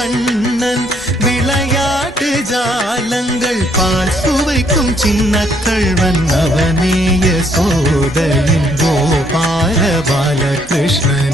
கண்ணன் விளையாட்டு ஜாலங்கள் பால் சுவைக்கும் சின்ன கள்வன் அவனேய சோதையின் கோபால பாலகிருஷ்ணன்.